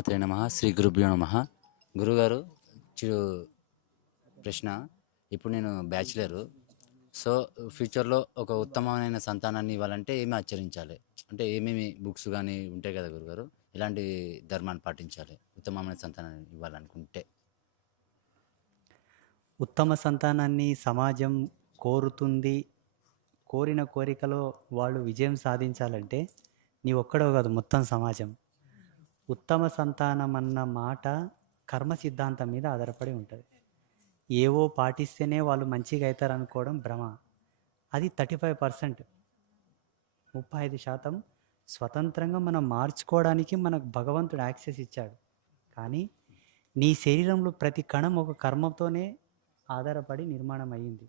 శ్రీమాత్రే నమః శ్రీ గురుభ్యో నమః. గురుగారు, చిరు ప్రశ్న. ఇప్పుడు నేను బ్యాచిలరు. సో ఫ్యూచర్లో ఒక ఉత్తమమైన సంతానాన్ని ఇవ్వాలంటే ఏమి ఆచరించాలి? అంటే ఏమేమి బుక్స్ కానీ ఉంటాయి కదా గురుగారు, ఇలాంటి ధర్మాన్ని పాటించాలి ఉత్తమమైన సంతానాన్ని ఇవ్వాలనుకుంటే? ఉత్తమ సంతానాన్ని సమాజం కోరుతుంది. కోరిన కోరికలో వాళ్ళు విజయం సాధించాలంటే నీ ఒక్కడో కాదు, మొత్తం సమాజం. ఉత్తమ సంతానం అన్న మాట కర్మ సిద్ధాంతం మీద ఆధారపడి ఉంటుంది. ఏవో పాటిస్తేనే వాళ్ళు మంచిగా అవుతారు అనుకోవడం భ్రమ. అది 35%. 35% స్వతంత్రంగా మనం మార్చుకోవడానికి మనకు భగవంతుడు యాక్సెస్ ఇచ్చాడు. కానీ నీ శరీరంలో ప్రతి కణం ఒక కర్మతోనే ఆధారపడి నిర్మాణం అయ్యింది.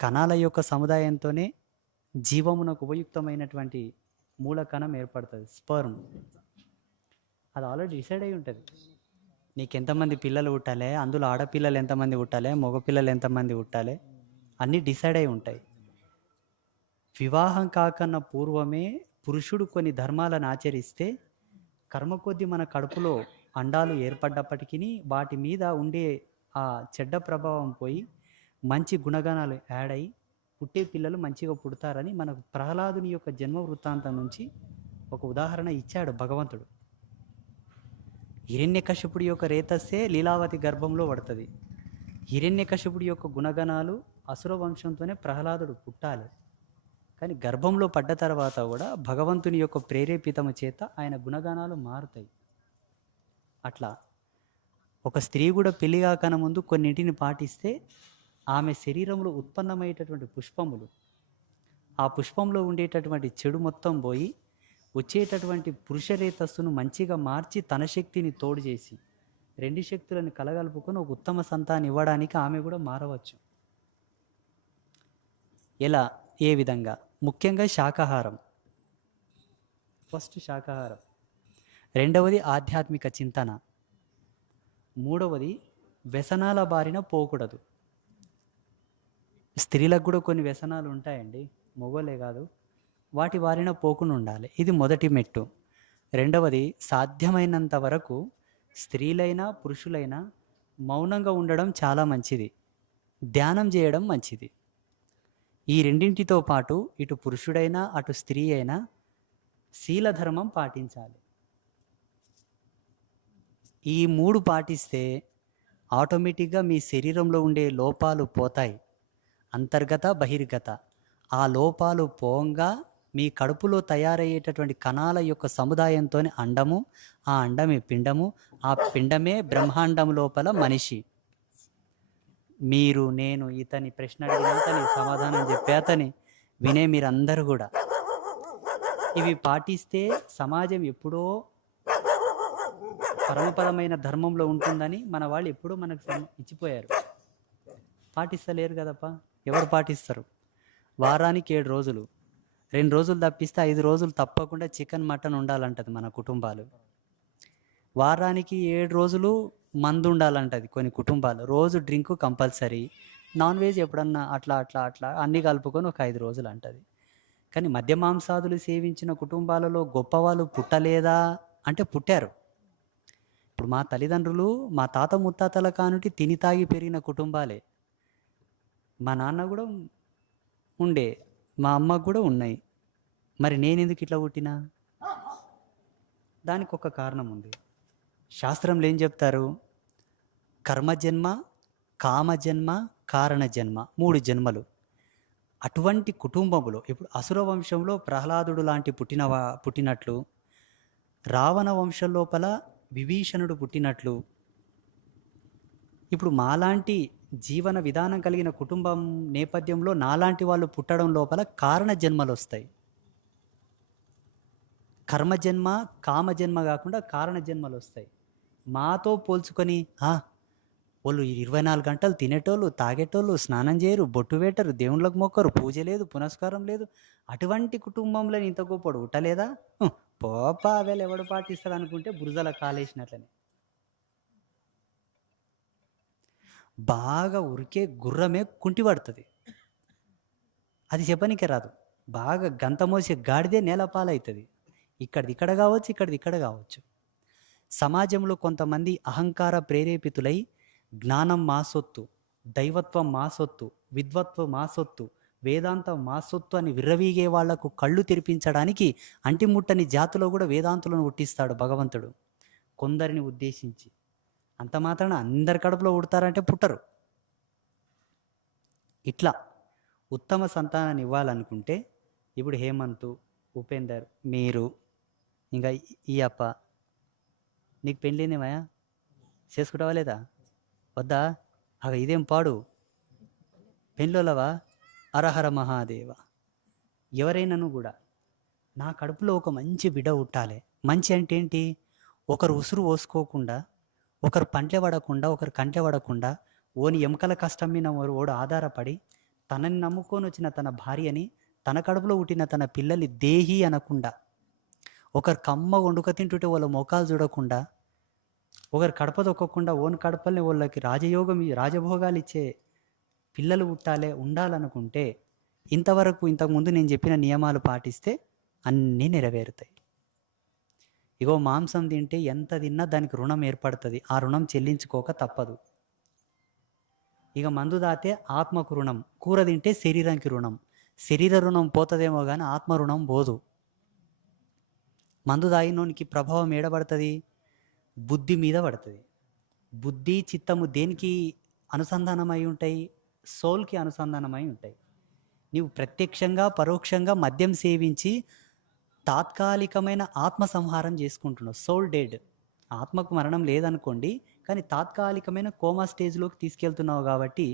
కణాల యొక్క సముదాయంతోనే జీవమునకు ఉపయుక్తమైనటువంటి మూల కణం ఏర్పడుతుంది, స్పర్మ్. అది ఆల్రెడీ డిసైడ్ అయి ఉంటుంది. నీకు ఎంతమంది పిల్లలు పుట్టాలి, అందులో ఆడపిల్లలు ఎంతమంది పుట్టాలి, మగపిల్లలు ఎంతమంది పుట్టాలి, అన్నీ డిసైడ్ అయి ఉంటాయి. వివాహం కాకన్నా పూర్వమే పురుషుడు కొన్ని ధర్మాలను ఆచరిస్తే కర్మ కొద్దీ మన కడుపులో అండాలు ఏర్పడ్డప్పటికీ వాటి మీద ఉండే ఆ చెడ్డ ప్రభావం పోయి మంచి గుణగణాలు యాడ్ అయ్యి పుట్టే పిల్లలు మంచిగా పుడతారని మనకు ప్రహ్లాదుని యొక్క జన్మ వృత్తాంతం నుంచి ఒక ఉదాహరణ ఇచ్చాడు భగవంతుడు. హిరణ్యకశిపుడి యొక్క రేతస్సే లీలావతి గర్భంలో పడుతుంది. హిరణ్యకశిపుడి యొక్క గుణగణాలు అసుర వంశంతోనే ప్రహ్లాదుడు పుట్టాలి. కానీ గర్భంలో పడ్డ తర్వాత కూడా భగవంతుని యొక్క ప్రేరేపితము చేత ఆయన గుణగణాలు మారుతాయి. అట్లా ఒక స్త్రీ కూడా పెళ్లి కాకన ముందు కొన్నింటిని పాటిస్తే ఆమె శరీరంలో ఉత్పన్నమయ్యేటటువంటి పుష్పములు, ఆ పుష్పంలో ఉండేటటువంటి చెడు మొత్తం పోయి వచ్చేటటువంటి పురుషరేతస్సును మంచిగా మార్చి తన శక్తిని తోడు చేసి రెండు శక్తులను కలగలుపుకొని ఒక ఉత్తమ సంతాన్ని ఇవ్వడానికి ఆమె కూడా మారవచ్చు. ఎలా, ఏ విధంగా? ముఖ్యంగా శాకాహారం. ఫస్ట్ శాకాహారం, రెండవది ఆధ్యాత్మిక చింతన, మూడవది వ్యసనాల బారిన పోకూడదు. స్త్రీలకు కూడా కొన్ని వ్యసనాలు ఉంటాయండి, మొగోలే కాదు, వాటి బారిన పోకుండా ఉండాలి. ఇది మొదటి మెట్టు. రెండవది, సాధ్యమైనంత వరకు స్త్రీలైనా పురుషులైనా మౌనంగా ఉండడం చాలా మంచిది, ధ్యానం చేయడం మంచిది. ఈ రెండింటితో పాటు ఇటు పురుషుడైనా అటు స్త్రీ అయినా శీలధర్మం పాటించాలి. ఈ మూడు పాటిస్తే ఆటోమేటిక్గా మీ శరీరంలో ఉండే లోపాలు పోతాయి, అంతర్గత బహిర్గత. ఆ లోపాలు పోంగా మీ కడుపులో తయారయ్యేటటువంటి కణాల యొక్క సముదాయంతో అండము, ఆ అండమే పిండము, ఆ పిండమే బ్రహ్మాండం లోపల మనిషి. మీరు, నేను, ఇతని ప్రశ్న అడిగినంతని సమాధానం చెప్పేతని వినే మీరందరూ కూడా ఇవి పాటిస్తే సమాజం ఎప్పుడో పరమపదమైన ధర్మంలో ఉంటుందని మన వాళ్ళు ఎప్పుడూ మనకు ఇచ్చిపోయారు. పాటిస్తలేరు కదప్ప. ఎవరు పాటిస్తారు? వారానికి 7 రోజులు, 2 రోజులు తప్పిస్తే 5 రోజులు తప్పకుండా చికెన్ మటన్ ఉండాలంటది మన కుటుంబాలు. వారానికి 7 రోజులు మందు ఉండాలంటది కొన్ని కుటుంబాలు. రోజు డ్రింక్ కంపల్సరీ, నాన్ వెజ్ ఎప్పుడన్నా అట్లా అట్లా అట్లా అన్నీ కలుపుకొని ఒక 5 రోజులు అంటది. కానీ మద్య మాంసాదులు సేవించిన కుటుంబాలలో గొప్పవాళ్ళు పుట్టలేదా అంటే పుట్టారు. ఇప్పుడు మా తల్లిదండ్రులు మా తాత ముత్తాతల కానుంటి తిని తాగి పెరిగిన కుటుంబాలే. మా నాన్న కూడా ఉండే, మా అమ్మకు కూడా ఉన్నాయి. మరి నేను ఎందుకు ఇట్లా పుట్టినా? దానికి ఒక కారణం ఉంది. శాస్త్రంలో ఏం చెప్తారు? కర్మజన్మ, కామజన్మ, కారణజన్మ, 3 జన్మలు. అటువంటి కుటుంబంలో ఇప్పుడు అసుర వంశంలో ప్రహ్లాదుడు లాంటి పుట్టినట్లు, రావణ వంశం లోపల విభీషణుడు పుట్టినట్లు, ఇప్పుడు మాలాంటి జీవన విధానం కలిగిన కుటుంబం నేపథ్యంలో నాలాంటి వాళ్ళు పుట్టడం లోపల కారణ జన్మలు వస్తాయి. కర్మజన్మ, కామజన్మ కాకుండా కారణ జన్మలు వస్తాయి. మాతో పోల్చుకొని వాళ్ళు 24 గంటలు తినేటోళ్ళు, తాగేటోళ్ళు, స్నానం చేయరు, బొట్టు పెట్టరు, దేవుళ్ళకు మొక్కరు, పూజ లేదు, పునస్కారం లేదు, అటువంటి కుటుంబంలో ఇంత గొప్పడు పుట్టలేదా? పోపా అవేళ ఎవడు పాటిస్తాడు అనుకుంటే బురదల కాలేసినట్లని. బాగా ఉరికే గుర్రమే కుంటి పడుతుంది, అది చెప్పనికే రాదు. బాగా గంత మోసే గాడిదే నేలపాలవుతుంది. ఇక్కడిది ఇక్కడ కావచ్చు, ఇక్కడిది ఇక్కడ కావచ్చు. సమాజంలో కొంతమంది అహంకార ప్రేరేపితులై జ్ఞానం మా సొత్తు, దైవత్వం మా సొత్తు, విద్వత్వం మా సొత్తు, వేదాంతం మా సొత్తు అని విర్రవీగే వాళ్లకు కళ్ళు తెరిపించడానికి అంటిముట్టని జాతిలో కూడా వేదాంతులను పుట్టిస్తాడు భగవంతుడు కొందరిని ఉద్దేశించి. అంత మాత్రాన అందరి కడుపులో పుడతారంటే పుట్టరు. ఇట్లా ఉత్తమ సంతానాన్ని ఇవ్వాలనుకుంటే ఇప్పుడు హేమంత్, ఉపేందర్, మీరు ఇంకా ఈ అప్ప, నీకు పెళ్ళిందేమయ్యా, చేసుకుంటావా లేదా? వద్దా? ఇదేం పాడు, పెళ్ళోలవా? అరహర మహాదేవ. ఎవరైనాను కూడా నా కడుపులో ఒక మంచి బిడ్డ పుట్టాలి. మంచి అంటే ఏంటి? ఒకరు ఉసురు పోసుకోకుండా, ఒకరు పంటె పడకుండా, ఒకరు కంటె పడకుండా, ఓని ఎముకల కష్టం మీద ఓడు ఆధారపడి తనని నమ్ముకొని వచ్చిన తన భార్యని, తన కడుపులో పుట్టిన తన పిల్లల్ని దేహి అనకుండా, ఒకరు కమ్మ వండుక తింటుంటే వాళ్ళ మోకాలు చూడకుండా, ఒకరు కడప దొక్కకుండా ఓన్ కడపల్ని వాళ్ళకి రాజభోగాలు ఇచ్చే పిల్లలు పుట్టాలే ఉండాలనుకుంటే ఇంతకుముందు నేను చెప్పిన నియమాలు పాటిస్తే అన్నీ నెరవేరుతాయి. ఇగో మాంసం తింటే ఎంత తిన్నా దానికి రుణం ఏర్పడుతుంది. ఆ రుణం చెల్లించుకోక తప్పదు. ఇక మందు దాతే ఆత్మకు రుణం, కూర తింటే శరీరానికి రుణం. శరీర రుణం పోతుందేమో కానీ ఆత్మ రుణం పోదు. మందు తాగినోనికి ప్రభావం ఏడబడుతుంది? బుద్ధి మీద పడుతుంది. బుద్ధి చిత్తము దేనికి అనుసంధానమై ఉంటాయి? సోల్కి అనుసంధానమై ఉంటాయి. నీవు ప్రత్యక్షంగా పరోక్షంగా మద్యం సేవించి తాత్కాలికమైన ఆత్మ సంహారం చేసుకుంటున్నావు. సోల్ డెడ్, ఆత్మకు మరణం లేదనుకోండి, కానీ తాత్కాలికమైన కోమా స్టేజ్లోకి తీసుకెళ్తున్నావు కాబట్టి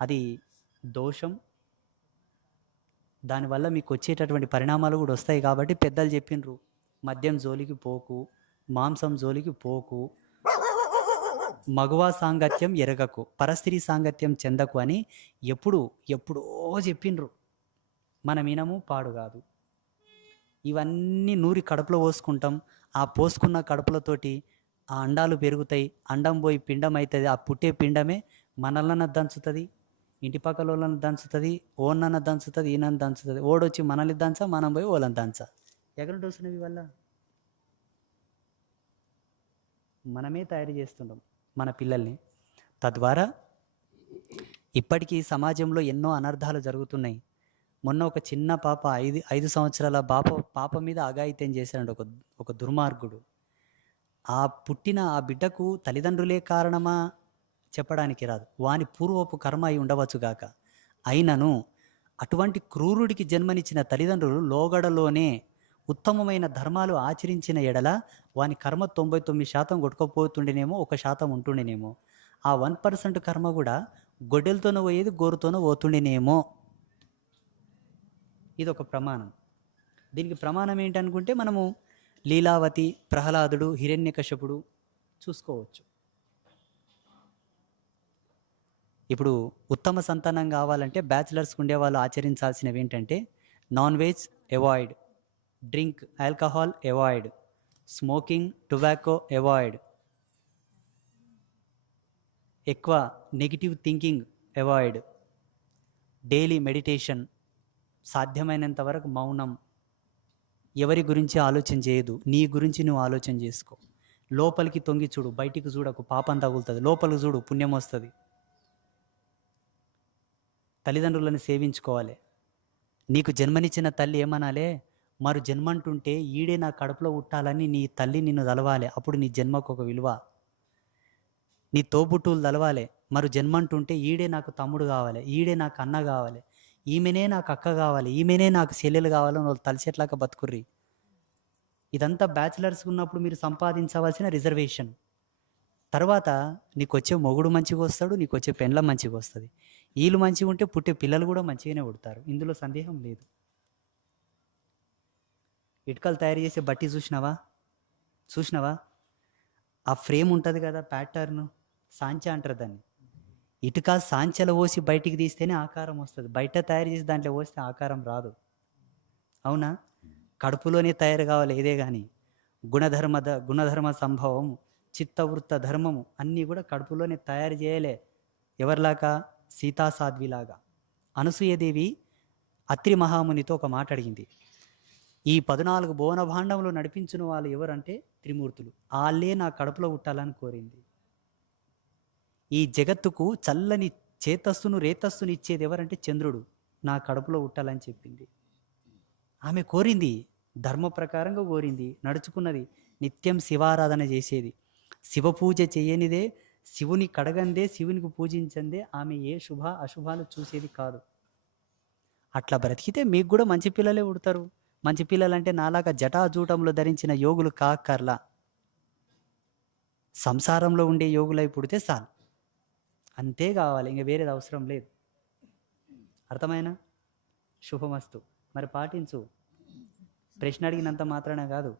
అది దోషం. దానివల్ల మీకు వచ్చేటటువంటి పరిణామాలు కూడా వస్తాయి. కాబట్టి పెద్దలు చెప్పిండ్రు, మద్యం జోలికి పోకు, మాంసం జోలికి పోకు, మగవా సాంగత్యం ఎరగకు, పరస్త్రీ సాంగత్యం చెందకు అని ఎప్పుడో చెప్పిండ్రు. మనం వినము, పాడు కాదు. ఇవన్నీ నూరి కడుపులో పోసుకుంటాం. ఆ పోసుకున్న కడుపులతోటి ఆ అండాలు పెరుగుతాయి. అండం పోయి పిండం అవుతుంది. ఆ పుట్టే పిండమే మనల్ని దంచుతుంది, ఇంటి పక్కల వాళ్ళని దంచుతుంది, ఓన్నన్న దంచుతుంది, ఈయనని దంచుతుంది. ఓడొచ్చి మనల్ని దంచ, మనం పోయి వాళ్ళని దంచ. ఎక్కడ వస్తున్నవి వల్ల మనమే తయారు చేస్తున్నాం మన పిల్లల్ని. తద్వారా ఇప్పటికీ సమాజంలో ఎన్నో అనర్థాలు జరుగుతున్నాయి. మొన్న ఒక చిన్న పాప, 5 సంవత్సరాల పాప మీద అఘాయిత్యం చేశాడు ఒక దుర్మార్గుడు. ఆ పుట్టిన ఆ బిడ్డకు తల్లిదండ్రులే కారణమా చెప్పడానికి రాదు. వాని పూర్వపు కర్మ అయి ఉండవచ్చుగాక. అయినను అటువంటి క్రూరుడికి జన్మనిచ్చిన తల్లిదండ్రులు లోగడలోనే ఉత్తమమైన ధర్మాలు ఆచరించిన ఎడల వాని కర్మ 99% కొట్టుకపోతుండేనేమో, 1% ఉంటుండేనేమో. ఆ 1% కర్మ కూడా గొడ్డెలతోనో పోయేది, గోరుతోనో పోతుండేనేమో. ఇది ఒక ప్రమాణం. దీనికి ప్రమాణం ఏంటనుకుంటే మనము లీలావతి, ప్రహ్లాదుడు, హిరణ్యకశపుడు చూసుకోవచ్చు. ఇప్పుడు ఉత్తమ సంతానం కావాలంటే బ్యాచిలర్స్కి ఉండేవాళ్ళు ఆచరించాల్సినవి ఏంటంటే non veg avoid, drink alcohol avoid, smoking tobacco avoid, ఎక్కువ negative thinking avoid, daily meditation, సాధ్యమైనంత వరకు మౌనం, ఎవరి గురించి ఆలోచన చేయదు, నీ గురించి నువ్వు ఆలోచన చేసుకో. లోపలికి తొంగి చూడు, బయటికి చూడకు, పాపం తగులుతుంది. లోపలికి చూడు, పుణ్యం వస్తుంది. తల్లిదండ్రులను సేవించుకోవాలి. నీకు జన్మనిచ్చిన తల్లి ఏమనాలే, మరు జన్మంటుంటే ఈడే నా కడుపులో పుట్టాలని నీ తల్లి నిన్ను తలవాలి. అప్పుడు నీ జన్మకు ఒక విలువ. నీ తోబుట్టువులు తలవాలి. మరు జన్మంటుంటే ఈడే నాకు తమ్ముడు కావాలి, ఈడే నాకు అన్న కావాలి, ఈమెనే నాకు అక్క కావాలి, ఈమెనే నాకు చెల్లెలు కావాలని వాళ్ళు తలచెట్లాగా బతుకుర్రి. ఇదంతా బ్యాచిలర్స్ ఉన్నప్పుడు మీరు సంపాదించవలసిన రిజర్వేషన్. తర్వాత నీకు వచ్చే మొగుడు మంచిగా వస్తాడు, నీకు వచ్చే పెండ్లం మంచిగా వస్తుంది. వీళ్ళు మంచిగా ఉంటే పుట్టే పిల్లలు కూడా మంచిగానే పుడతారు. ఇందులో సందేహం లేదు. ఇటుకలు తయారు చేసే బట్టి చూసినావా? ఆ ఫ్రేమ్ ఉంటుంది కదా, ప్యాటర్న్, సాంచా అంటారు దాన్ని. ఇటుక సాంచల పోసి బయటికి తీస్తేనే ఆకారం వస్తుంది. బయట తయారు చేసి దాంట్లో పోస్తే ఆకారం రాదు. అవునా? కడుపులోనే తయారు కావాలి ఏదే కానీ. గుణధర్మ సంభవం, చిత్తవృత్త ధర్మము అన్నీ కూడా కడుపులోనే తయారు చేయలే. ఎవరిలాగా? సీతాసాధ్విలాగా. అనసూయదేవి అత్రి మహామునితో ఒక మాట అడిగింది. ఈ 14 భువన భాండములు నడిపించిన వాళ్ళు ఎవరంటే త్రిమూర్తులు వాళ్ళే నా కడుపులో పుట్టాలని కోరింది. ఈ జగత్తుకు చల్లని చేతస్సును రేతస్సును ఇచ్చేది ఎవరంటే చంద్రుడు నా కడుపులో పుట్టాలని చెప్పింది. ఆమె కోరింది, ధర్మ ప్రకారంగా కోరింది, నడుచుకున్నది. నిత్యం శివారాధన చేసేది. శివ పూజ చేయనిదే, శివుని కడగందే, శివునికి పూజించందే ఆమె ఏ శుభ అశుభాలు చూసేది కాదు. అట్లా బ్రతికితే మీకు కూడా మంచి పిల్లలే పుడతారు. మంచి పిల్లలంటే నాలాగా జటాజూటంలో ధరించిన యోగులు కాకర్లా, సంసారంలో ఉండే యోగులై పుడితే చాలు. అంతే కావాలి, ఇంక వేరేది అవసరం లేదు. అర్థమైనా? శుభమస్తు. మరి పాటించు. ప్రశ్న అడిగినంత మాత్రాన కాదు,